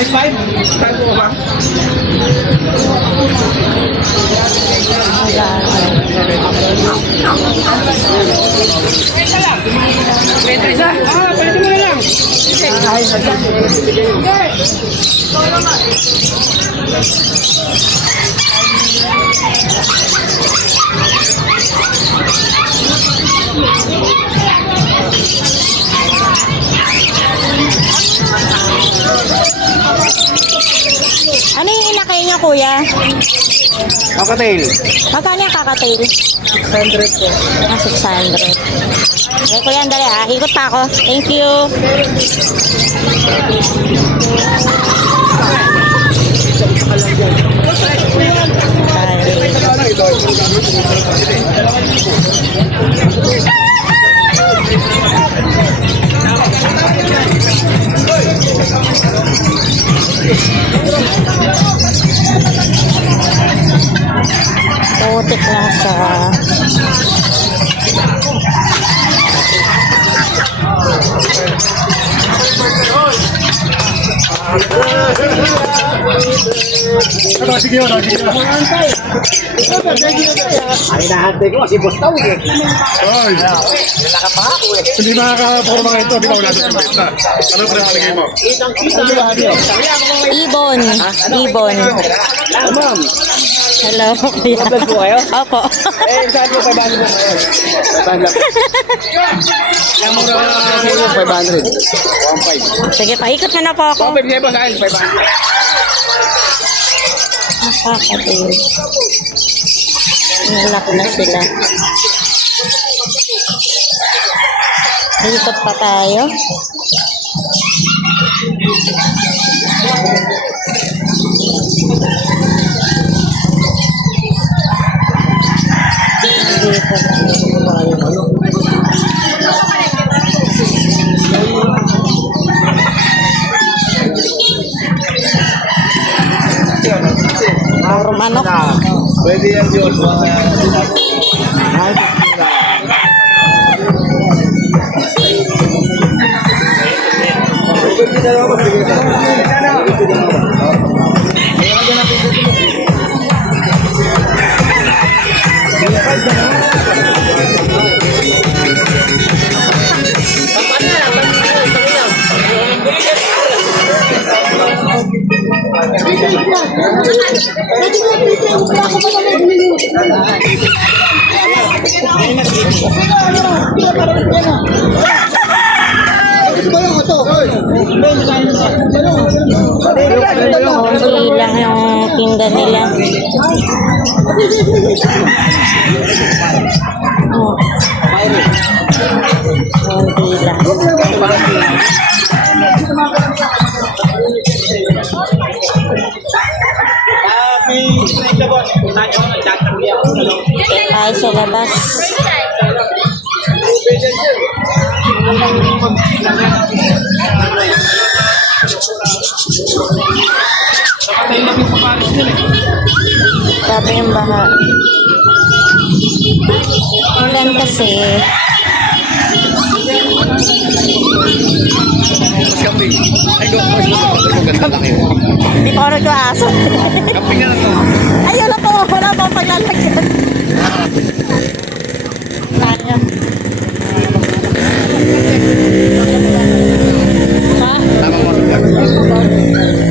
5-5? Tayo po ba? Pwede isa? Pwede mo na lang. Ano yung inakay niya, kuya? Kakatail. Magkano yung kakatail? 600 po. 600. Okay, kuya, andali ah. Ikot pa ako. Thank you. Putik lang siya. Sige. Ay, nahantay ko si Boss Tawi eh. Ay, Nakapangako eh. hindi makakaporma ito. Di ba wala sa benta? Ano pa rin palagay mo? Ibon. Ibon. Ma'am, Hello, kuya. vlog po kayo? Opo. Saan po 500 po kayo? 500. Yung mura kasi yung 500. 1.5. Sige, paikot na po ako. 1.5 siya po sa akin, 500. Nakakatil. Nalaki na sila. Ikot pa tayo. Puro manok. Pwede yan yun. Konti lang yung tinda nila. Oh. Konti lang. Tayo sa labas. Sabi yung baha. Ulan kasi. Ay, go. Ganda lang yun. Hindi ko rin yung aso. Kamping na lang to. Ayun na po. Wala pa paglalagyan. Kanya. Ha? Tama mo.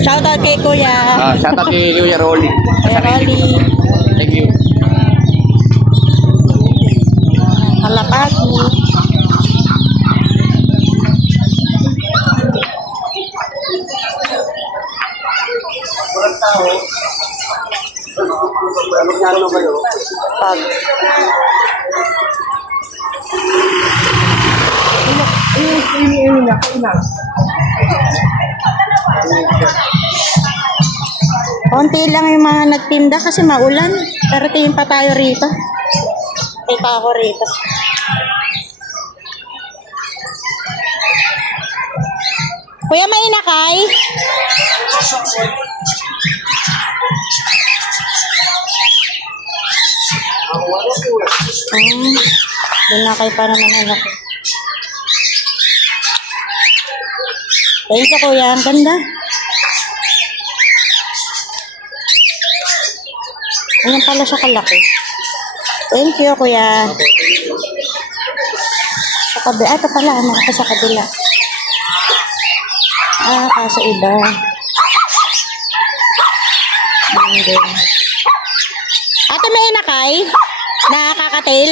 Shoutout kay Kuya. Shout out kay Kuya Rolly. Kuya Rolly. Thank you. Kalapati. Pag. Konti lang yung mga nagtinda kasi maulan. Pero tingin pa tayo rito. Kita ako rito. Kuya, may inakay? Inakay pa naman anak ko. Thank you, kuya. Ang ganda. Ganyan pala siya kalaki. Thank you, kuya. Sa kabila. Ito pala, nakaka sa kabila. Kaso iba. Ayan din. Ate, may inakay? Nakakatail?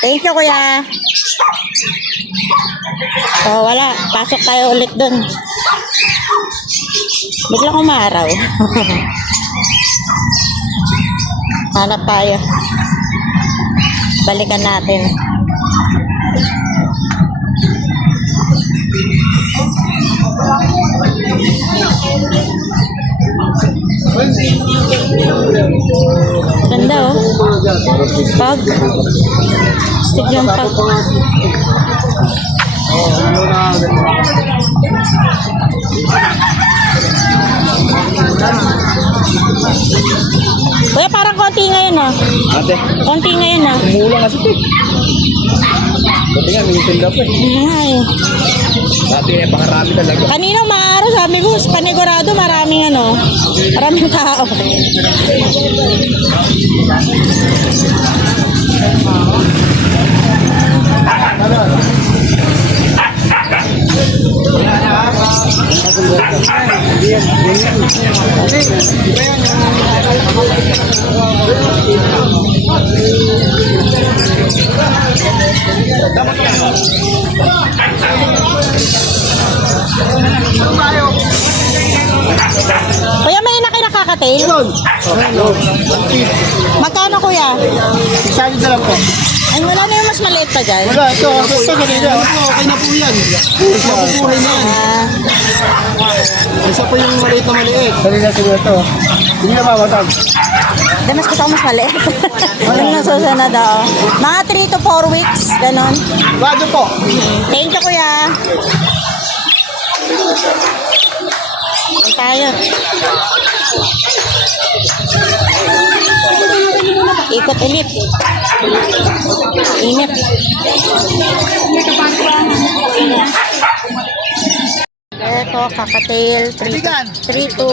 Thank you, kuya. So, wala. Pasok tayo ulit dun. Biglang umaraw. Hanap tayo. Balikan natin. Ganda oh. Pag. Stick yung pag. Kuya, parang konti ngayon ah. Ate, Konti ngayon ah. umuulan kasi ito. Dati nga, may tinda pa eh. Ay. Dati eh, pakarami talaga. Kanina maaraw, sabi ko, panigurado maraming maraming tao. Kuya, may nakakatail? Magkano, kuya? Isali na lang po. Ay, wala na yung mas maliit pa dyan. Wala, ito kanina. Okay na po yan. Mapupuhay na yan. Isa po yung maliit na maliit. Kanina siguro ito. Hindi na mamatag. Hindi, mas gusto ko mas maliit. Yung nasusunod ako. Mga 3 to 4 weeks, ganon. Bago po. Thank you, kuya. Ayan tayo. Ikot ulit. Init. Ito, kakatail. 3 to 4, 3 to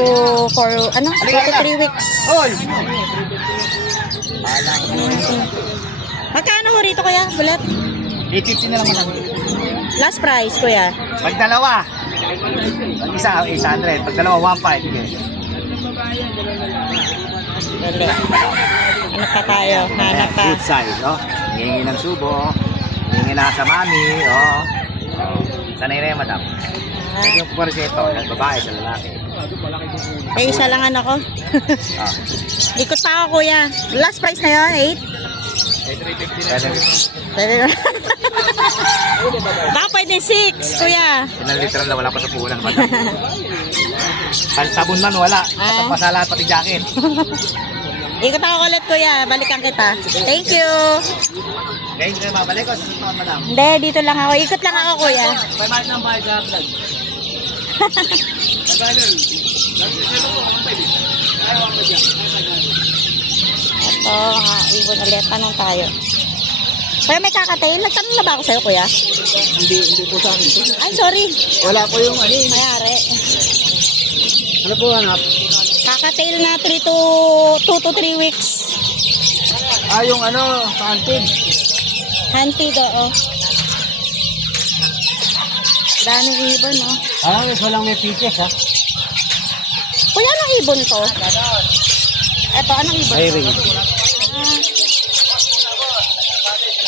3 weeks. Oy! Magkano ho rito, kuya? Bulat? 850 na lang lang. Last price, kuya. Pag dalawa. Pag isa, 800. Pag dalawa, 1.5. Dali. Hanap pa tayo. Hanap pa. Good size, oh. Hihingi ng subo. Hihingi na sa mami, oh. Sanay na yan, madam. Pwede yung pagkariseto, babae sa lalaki. Eh, isa lang ko. Ah. Ikot pa ako, kuya. Last price na yun, 8? Pwede. Baka pwede 6, kuya. Ilang literal na wala pa sa puhunan, madam. Sabon man, wala. Pasalat pati jacket. Ikot ako ulit, kuya. Balikan kita. Thank you. Kaya hindi na mabalik ko sa susunod, madam. Hindi, dito lang ako. Ikot lang ako, kuya. May mahal ng bahay sa vlog. Ito, ibon ulit. Tanong tayo. Kuya, may kakatail. Nagtanong na ba ako sa'yo, kuya? Hindi po sa akin. Ay, sorry. Wala po yung ano. Mayari. Ano po hanap? Kakatail na 2 to 3 weeks. Yung ano, paantid. Handfeed, oo. Daming ibon, no? Walang may pitches, ha? Kuya, anong ibon to? Eto, anong ibon to? Hiring.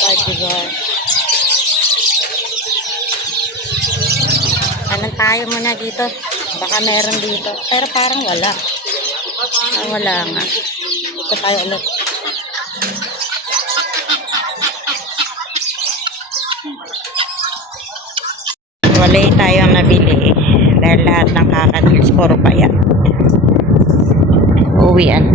Badger. Anong tayo muna dito? Baka meron dito. Pero parang wala. Wala nga. Ito tayo ulit. Wala tayong nabili dahil lahat ng kakadils puro payat. Uwian.